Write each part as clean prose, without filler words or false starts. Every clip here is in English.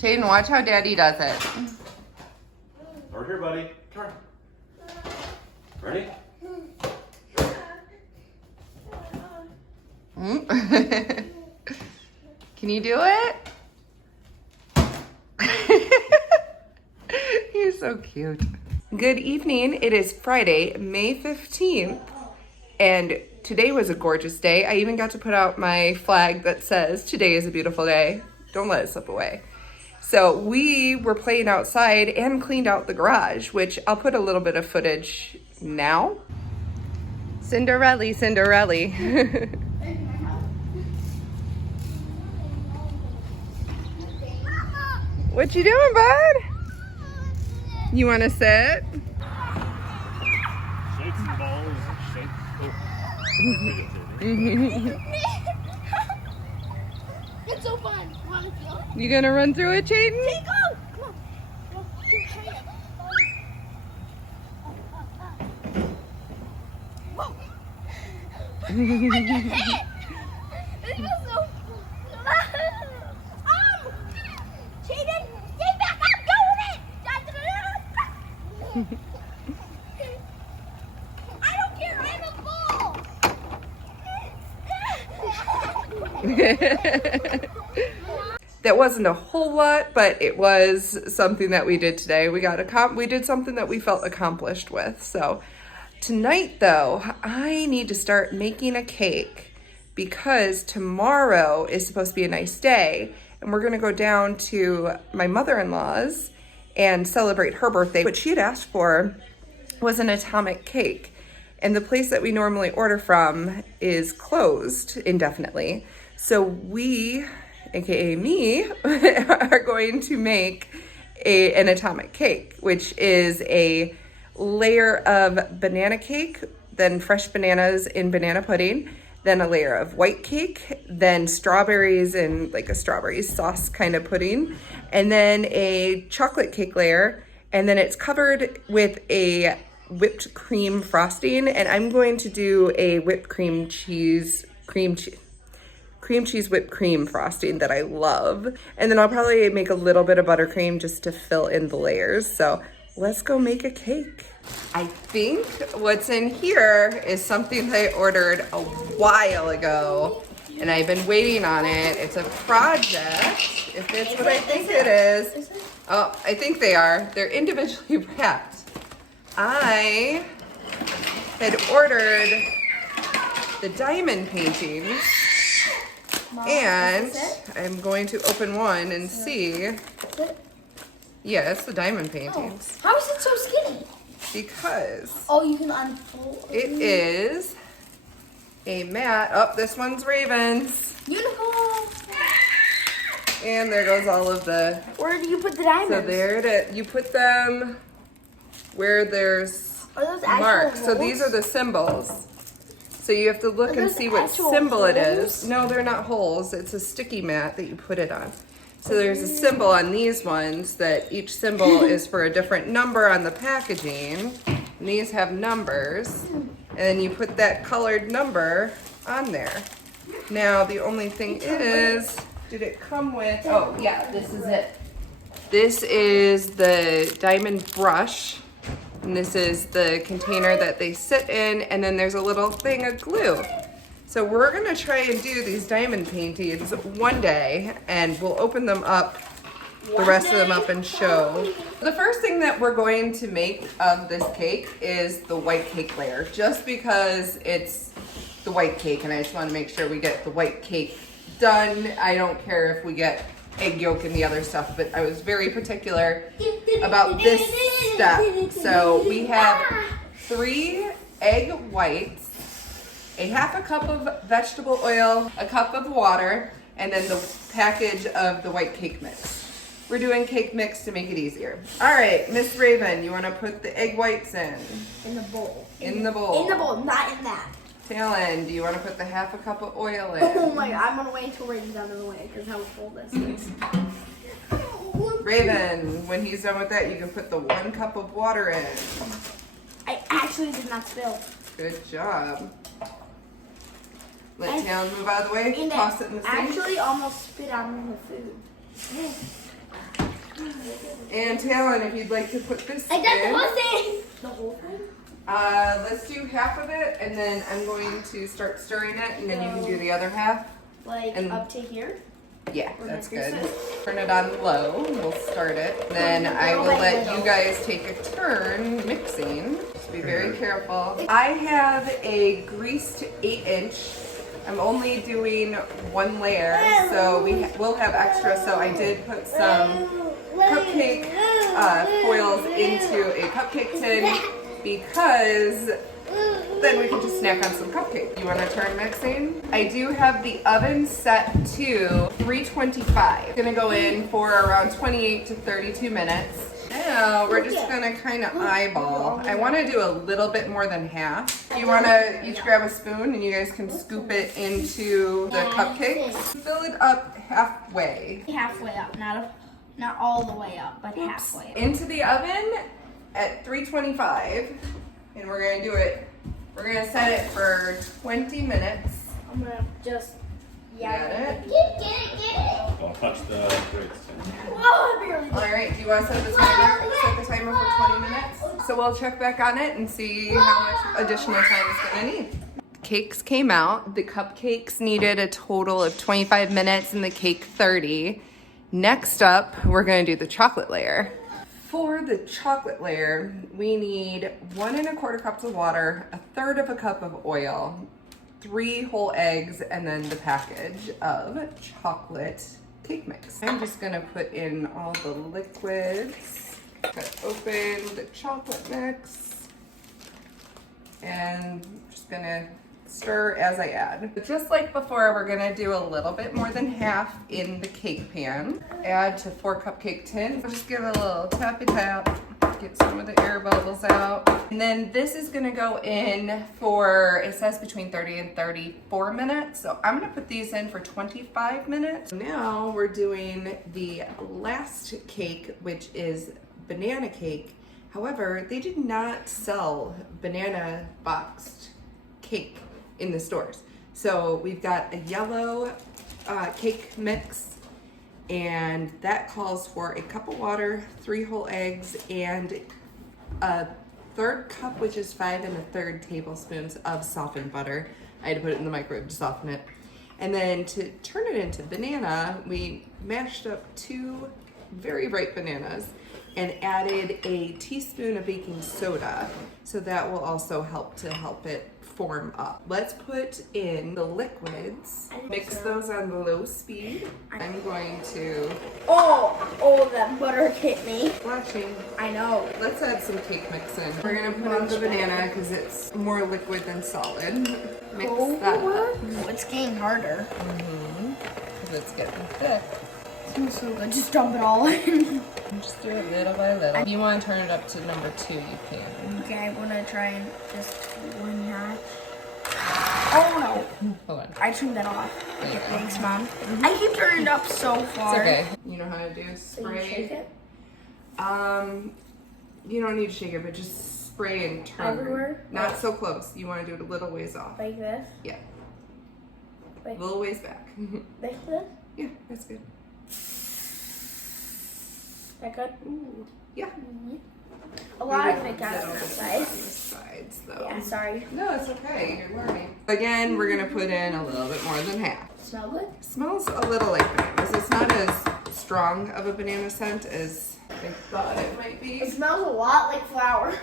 Chayton, watch how Daddy does it. Over here, buddy. Come on. Ready? Can you do it? You're so cute. Good evening. It is Friday, May 15th, and today was a gorgeous day. I even got to put out my flag that says, "Today is a beautiful day. Don't let it slip away." So we were playing outside and cleaned out the garage, which I'll put a little bit of footage now. Cinderella, Cinderella. What you doing, bud? You want to sit? Shake some balls. Shake. It's so fun. You want to feel it? You gonna run through it, Chayton? Hey, go! Come on. Go. Try it. Whoa. I got hit. This was so Chayton, stay back. I'm doing it. I don't care. I'm a bull. That wasn't a whole lot, but it was something that we did today. We did something that we felt accomplished with. So tonight, though, I need to start making a cake because tomorrow is supposed to be a nice day, and we're gonna go down to my mother-in-law's and celebrate her birthday. What she had asked for was an atomic cake, and the place that we normally order from is closed indefinitely. So we, aka me, are going to make an atomic cake, which is a layer of banana cake, then fresh bananas in banana pudding, then a layer of white cake, then strawberries in like a strawberry sauce kind of pudding, and then a chocolate cake layer, and then it's covered with a whipped cream frosting, and I'm going to do a whipped cream cheese whipped cream frosting that I love. And then I'll probably make a little bit of buttercream just to fill in the layers. So let's go make a cake. I think what's in here is something that I ordered a while ago, and I've been waiting on it. It's a project, if it's what I think it is. Oh, I think they are. They're individually wrapped. I had ordered the diamond paintings, and I'm going to open one and see. Yeah, it's the diamond paintings. How is it so skinny? Because You can unfold. it is a mat. Oh, this one's ravens. Unicorn. And there goes all of the. Where do you put the diamonds? So there it is. You put them where there's Are those actual marks. So holes? these are the symbols. So you have to look Are and those see what actual symbol it holes? is. No, they're not holes. It's a sticky mat that you put it on. So there's a symbol on these ones that each symbol is for a different number on the packaging. And these have numbers. And then you put that colored number on there. Now the only thing is, did it come with, oh yeah, this is it. This is the diamond brush. And this is the container that they sit in, and then there's a little thing of glue. So we're gonna try and do these diamond paintings one day, and we'll open them up, the rest of them up, and show. The first thing that we're going to make of this cake is the white cake layer, just because it's the white cake, and I just wanna make sure we get the white cake done. I don't care if we get egg yolk and the other stuff, but I was very particular about this step. So we have 3 egg whites, a half a cup of vegetable oil, a cup of water, and then the package of the white cake mix. We're doing cake mix to make it easier. All right, Miss Raven, you want to put the egg whites in? In the bowl. In the bowl. In the bowl, not in that. Talon, do you want to put the half a cup of oil in? Oh my god, I'm gonna wait until Raven's out of the way because how full this is. Raven, when he's done with that, you can put the 1 cup of water in. I actually did not spill. Good job. Let Taylor move out of the way. And Toss it in the sink. actually almost spit on the food. And Taylor, if you'd like to put this I got the in. whole thing. The whole thing? Let's do half of it, and then I'm going to start stirring it, and then you can do the other half. Like And- up to here? Yeah, We're that's gonna good. grease Turn it on low. We'll start it. Then I will let you guys take a turn mixing. Just be very careful. I have a greased 8-inch. I'm only doing one layer, so we'll have extra. So I did put some cupcake foils into a cupcake tin because then we can just snack on some cupcake. You want to turn mixing? I do have the oven set to 325. It's gonna go in for around 28 to 32 minutes. Now we're just gonna kind of eyeball. I want to do a little bit more than half. You want to each grab a spoon and you guys can scoop it into the cupcakes. Fill it up halfway. Halfway up, not all the way up, but halfway up. Into the oven at 325, and we're gonna do it. We're gonna set it for 20 minutes. I'm gonna just Got it? Get it. Don't touch the grits. Whoa, I barely did. All right, do you want to set the timer? Set the timer for 20 minutes. So we'll check back on it and see how much additional time it's gonna need. Cakes came out. The cupcakes needed a total of 25 minutes and the cake 30. Next up, we're gonna do the chocolate layer. For the chocolate layer, we need 1 1/4 cups of water, 1/3 of a cup of oil, 3 whole eggs, and then the package of chocolate cake mix. I'm just gonna put in all the liquids, cut open the chocolate mix, and just gonna stir as I add. Just like before, we're gonna do a little bit more than half in the cake pan. Add to 4 cupcake tin. Just give it a little tappy tap, get some of the air bubbles out. And then this is gonna go in for, it says between 30 and 34 minutes. So I'm gonna put these in for 25 minutes. Now we're doing the last cake, which is banana cake. However, they did not sell banana boxed cake in the stores. So we've got a yellow cake mix, and that calls for a cup of water, 3 whole eggs, and a 1/3 cup, which is 5 1/3 tablespoons of softened butter. I had to put it in the microwave to soften it. And then to turn it into banana, we mashed up 2 very ripe bananas and added a teaspoon of baking soda. So that will also help it form up. Let's put in the liquids. Mix those on low speed. I'm going to Oh, that butter hit me. flashing. I know. Let's add some cake mix in. We're gonna put in the banana because it's more liquid than solid. Mix that up. It's getting harder. Because it's getting thick. Smells so good. Just dump it all in. Just do it little by little. If you want to turn it up to number 2, you can. Okay, I'm gonna try and just 1 notch. Oh no! Hold on. I turned that off. There you Okay, go. thanks, Mom. I keep turning it up so It's far. okay. You know how to do So you shake spray. it You don't need to shake it, but just spray and turn. everywhere. Not so close. You want to do it a little ways off. Like this. Yeah. Like A little ways back. like this. Yeah, that's good. That good. Yeah. A lot of Maybe it got a on little the bit side. on the sides, though. Yeah, sorry. No, it's okay. You're learning. Again, we're gonna put in a little bit more than half. Smell good? Smells a little like bananas. It's not as strong of a banana scent as I thought it might be. It smells a lot like flour.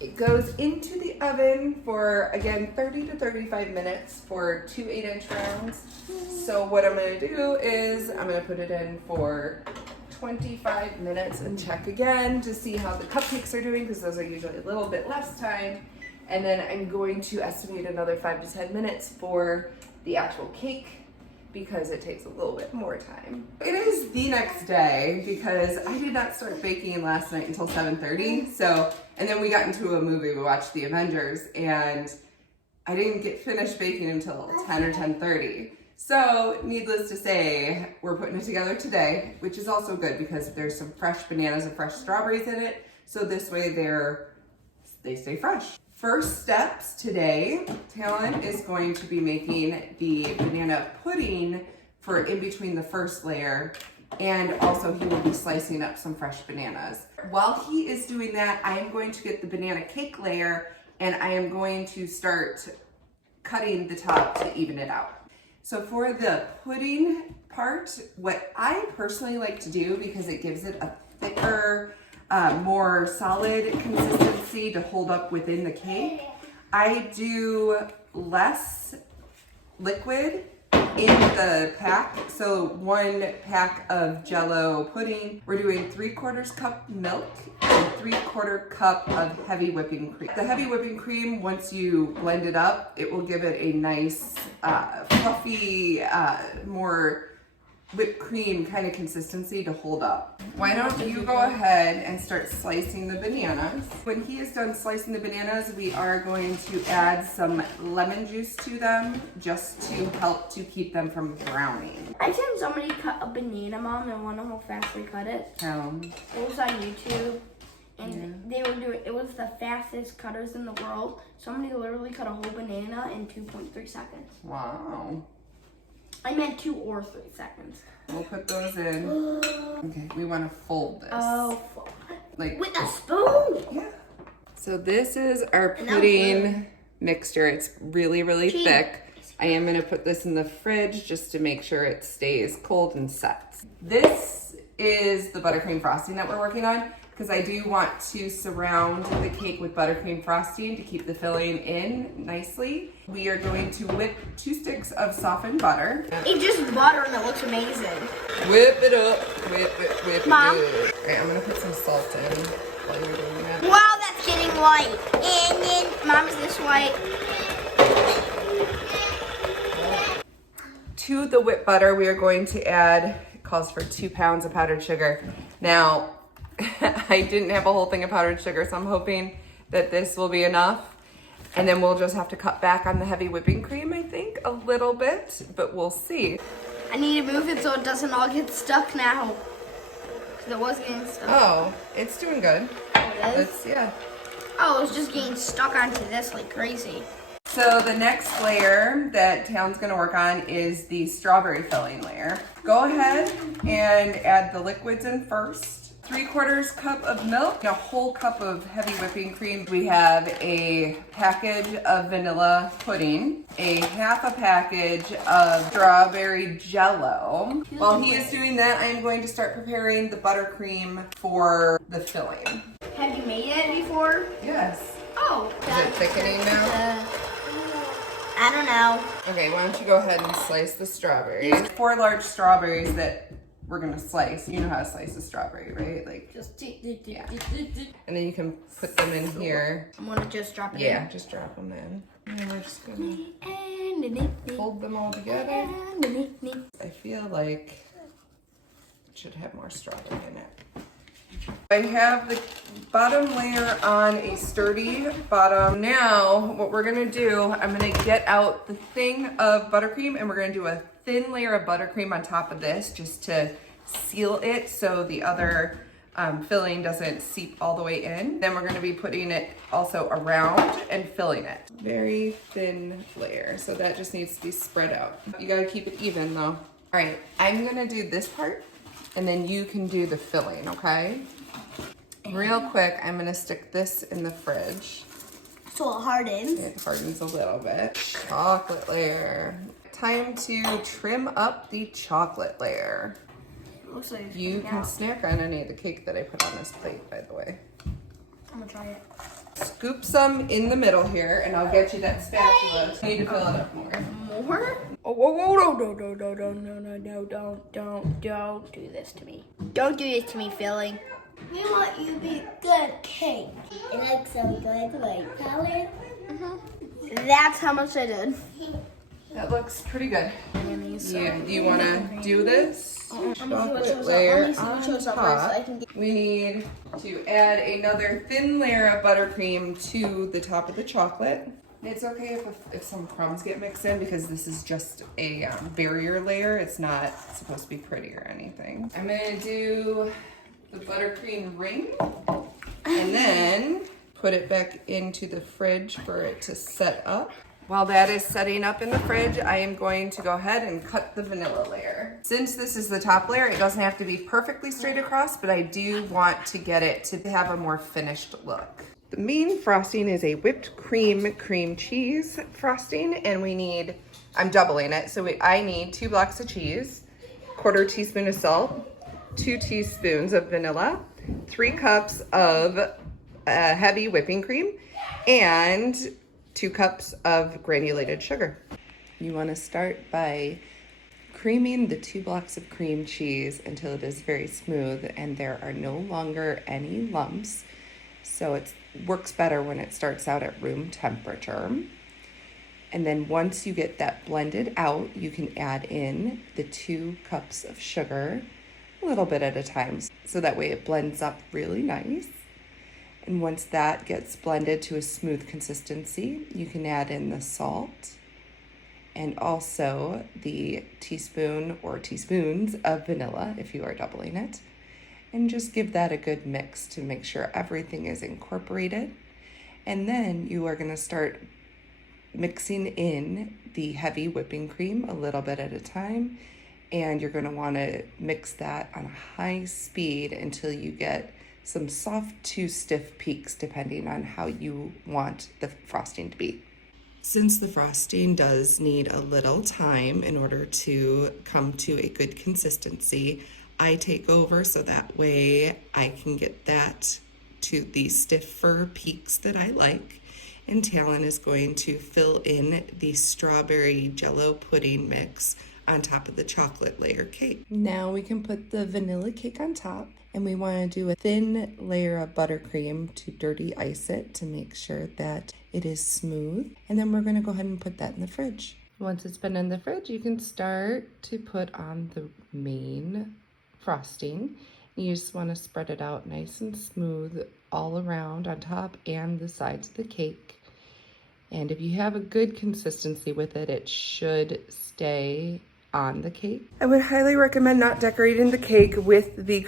It goes into the oven for, again, 30 to 35 minutes for 2 8-inch rounds. So what I'm gonna do is I'm gonna put it in for 25 minutes and check again to see how the cupcakes are doing, because those are usually a little bit less time. And then I'm going to estimate another 5 to 10 minutes for the actual cake, because it takes a little bit more time. It is the next day because I did not start baking last night until 7:30. So, and then we got into a movie, we watched The Avengers, and I didn't get finished baking until 10 or 10:30. So, needless to say, we're putting it together today, which is also good because there's some fresh bananas and fresh strawberries in it. So this way they stay fresh. First steps today, Talon is going to be making the banana pudding for in between the first layer, and also he will be slicing up some fresh bananas. While he is doing that, I am going to get the banana cake layer and I am going to start cutting the top to even it out. So for the pudding part, what I personally like to do, because it gives it a thicker, more solid consistency to hold up within the cake, I do less liquid in the pack. So 1 pack of Jell-O pudding, we're doing 3/4 cup milk and 3/4 cup of heavy whipping cream. The heavy whipping cream, once you blend it up, it will give it a nice, fluffy, more whipped cream kind of consistency to hold up. Why don't you go ahead and start slicing the bananas? When he is done slicing the bananas, we are going to add some lemon juice to them just to help to keep them from browning. I seen somebody cut a banana, Mom, and wonder how fast they cut it. It was on YouTube, and they were doing, it was the fastest cutters in the world. Somebody literally cut a whole banana in 2.3 seconds. Wow. I meant 2 or 3 seconds. We'll put those in. Okay, we want to fold this. Oh, like with a spoon? Yeah. So this is our pudding mixture. It's really, really thick. I am going to put this in the fridge just to make sure it stays cold and sets. This is the buttercream frosting that we're working on, because I do want to surround the cake with buttercream frosting to keep the filling in nicely. We are going to whip 2 sticks of softened butter. It's just butter and it looks amazing. Whip it up, whip it Mom. good. Okay, I'm gonna put some salt in while you're doing that. Wow, that's getting white. And then, Mom, is this white? To the whipped butter, we are going to add, it calls for 2 pounds of powdered sugar. Now, I didn't have a whole thing of powdered sugar, so I'm hoping that this will be enough. And then we'll just have to cut back on the heavy whipping cream, I think, a little bit, but we'll see. I need to move it so it doesn't all get stuck now. Because it was getting stuck. Oh, it's doing good. It is? Yeah. Oh, it's just getting stuck onto this like crazy. So the next layer that Talon's gonna work on is the strawberry filling layer. Go ahead and add the liquids in first. 3/4 cup of milk, a whole cup of heavy whipping cream. We have a package of vanilla pudding, a half a package of strawberry Jell-O. While he is doing that, I am going to start preparing the buttercream for the filling. Have you made it before? Yes. Oh. Is it thickening now? I don't know. Okay, why don't you go ahead and slice the strawberries. 4 large strawberries that we're gonna slice. You know how to slice a strawberry, right? Like, Just yeah. And then you can put them in here. I'm gonna just drop it Yeah, just drop them in. And then we're just gonna fold them all together. I feel like it should have more strawberry in it. I have the bottom layer on a sturdy bottom. Now, what we're gonna do, I'm gonna get out the thing of buttercream and we're gonna do a thin layer of buttercream on top of this just to seal it so the other filling doesn't seep all the way in. Then we're gonna be putting it also around and filling it. Very thin layer, so that just needs to be spread out. You gotta keep it even though. All right, I'm gonna do this part and then you can do the filling, okay? Real quick, I'm gonna stick this in the fridge. So it hardens. It hardens a little bit. Chocolate layer. Time to trim up the chocolate layer. Looks like You can snack on any of the cake that I put on this plate, by the way. I'm gonna try it. Scoop some in the middle here, and I'll get you that spatula. You need to fill it up more. More? Oh, whoa, whoa, don't do this to me. Don't do this to me, filling. We want you to be good cake. It looks so good, like color. That's how much I did. That looks pretty good. Yeah. You want to do this? Chocolate layer on top. We need to add another thin layer of buttercream to the top of the chocolate. It's okay if some crumbs get mixed in because this is just a barrier layer. It's not supposed to be pretty or anything. I'm gonna do the buttercream ring and then put it back into the fridge for it to set up. While that is setting up in the fridge, I am going to go ahead and cut the vanilla layer. Since this is the top layer, it doesn't have to be perfectly straight across, but I do want to get it to have a more finished look. The main frosting is a whipped cream cheese frosting, and I'm doubling it, so I need 2 blocks of cheese, 1/4 teaspoon of salt, 2 teaspoons of vanilla, 3 cups of heavy whipping cream, and 2 cups of granulated sugar. You want to start by creaming the 2 blocks of cream cheese until it is very smooth and there are no longer any lumps. So it works better when it starts out at room temperature. And then once you get that blended out, you can add in the 2 cups of sugar, a little bit at a time, so that way it blends up really nice. And once that gets blended to a smooth consistency, you can add in the salt and also the teaspoon or teaspoons of vanilla if you are doubling it. And just give that a good mix to make sure everything is incorporated. And then you are going to start mixing in the heavy whipping cream a little bit at a time. And you're going to want to mix that on high speed until you get some soft to stiff peaks depending on how you want the frosting to be. Since the frosting does need a little time in order to come to a good consistency, I take over so that way I can get that to the stiffer peaks that I like. And Talon is going to fill in the strawberry jello pudding mix on top of the chocolate layer cake. Now we can put the vanilla cake on top, and we want to do a thin layer of buttercream to dirty ice it to make sure that it is smooth. And then we're going to go ahead and put that in the fridge. Once it's been in the fridge, you can start to put on the main frosting. You just want to spread it out nice and smooth all around on top and the sides of the cake. And if you have a good consistency with it, it should stay on the cake. I would highly recommend not decorating the cake with the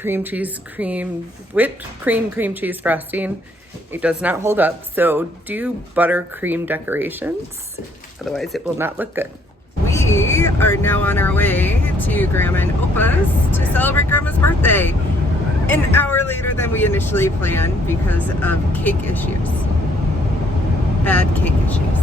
whipped cream cheese frosting. It does not hold up, so do buttercream decorations. Otherwise it will not look good. We are now on our way to Grandma and Opa's to celebrate Grandma's birthday. An hour later than we initially planned because of cake issues. Bad cake issues.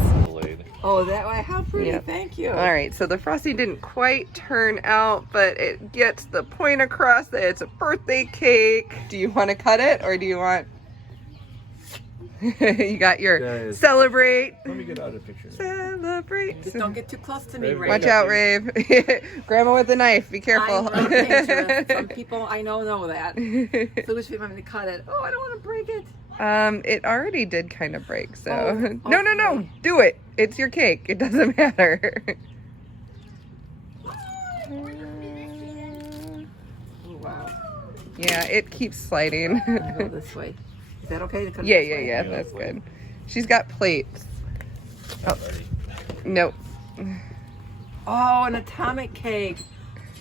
Oh, that way. How pretty. Yep. Thank you. All right, so the frosting didn't quite turn out, but it gets the point across that it's a birthday cake. Do you want to cut it, or do you want... You got your celebrate. Let me get out of the picture. Celebrate. Just don't get too close to me, Ray. Watch out, Rave. Grandma with a knife. Be careful. I'm dangerous. Some people I know that. So which people want me to cut it? Oh, I don't want to break it. It already did kind of break, so... Oh, No. Do it. It's your cake. It doesn't matter. Oh, wow. Yeah, it keeps sliding. I'll go this way. Is that okay to cut it Yeah, this way? yeah, that's good. She's got plates. Oh, nope. Oh, an atomic cake.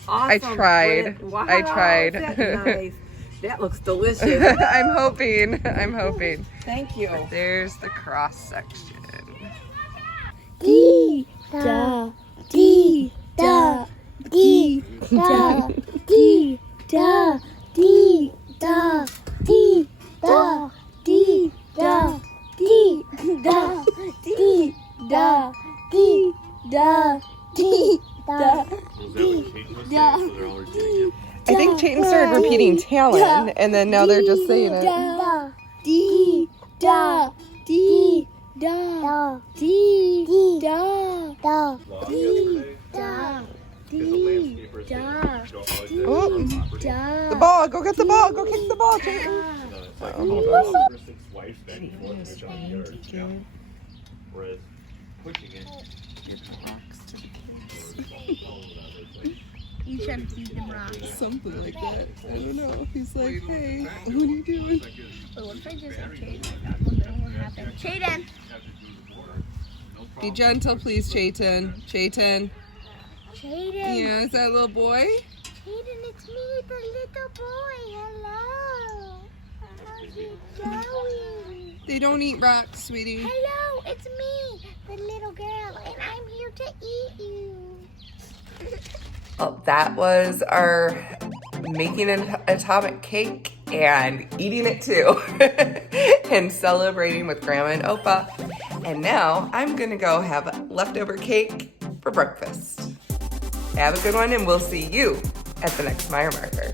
Awesome. I tried. Britt. Wow, I tried. That's nice. That looks delicious. I'm hoping. Thank you. There's the cross section. Dee da dee da dee da dee da dee da dee da dee da dee da dee da dee da dee da dee. I think Chayton started repeating Talon, and then now they're just saying it. Dee da dee da dee da da dee da dee da Oh, da. the ball! Go get the ball! Go kick the ball, Chayton! Whereas pushing it, You should feed them rocks. Something like that. I don't know. He's like, hey, what are you doing? But what if I just have Chayton like that? What will happen? Chayton! Be gentle, please, Chayton. Chayton. Chayton! Yeah, is that little boy? Chayton, it's me, the little boy. Hello. How's it going? They don't eat rocks, sweetie. Hello, it's me, the little girl, and I'm here to eat you. Well, that was our making an atomic cake and eating it too. And celebrating with Grandma and Opa. And now I'm gonna go have leftover cake for breakfast. Have a good one, and we'll see you at the next Meyer marker.